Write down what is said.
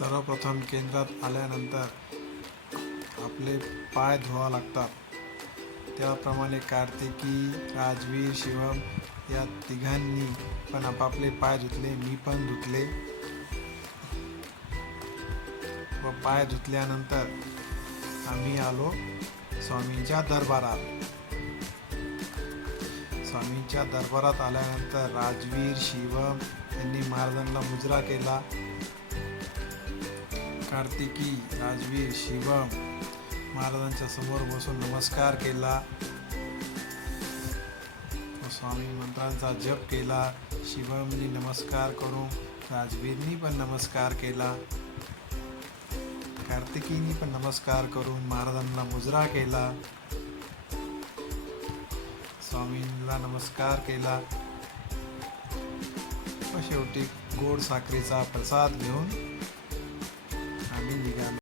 सर्वप्रथम केंद्रात आल्यानंतर आपले पाय धुवा लागतात. त्याप्रमाणे कार्तिकी राजवीर शिवम या तिघांनी पण आपापले पाय धुतले मी पण धुतले. व पाय धुतल्यानंतर आम्ही आलो स्वामींच्या दरबारात. स्वामींच्या दरबारात आल्यानंतर राजवीर शिवम यांनी महाराजांना मुजरा केला. कार्तिकी राजवीर शिवम महाराजांच्या समोर बसून नमस्कार केला. स्वामी मंत्रांचा जप केला. शिवमनी नमस्कार करून राजवीरनी पण नमस्कार केला. कार्तिकीनी पण नमस्कार करून महाराजांना मुजरा केला. स्वामींना नमस्कार केला. व शेवटी गोड साखरेचा प्रसाद घेऊन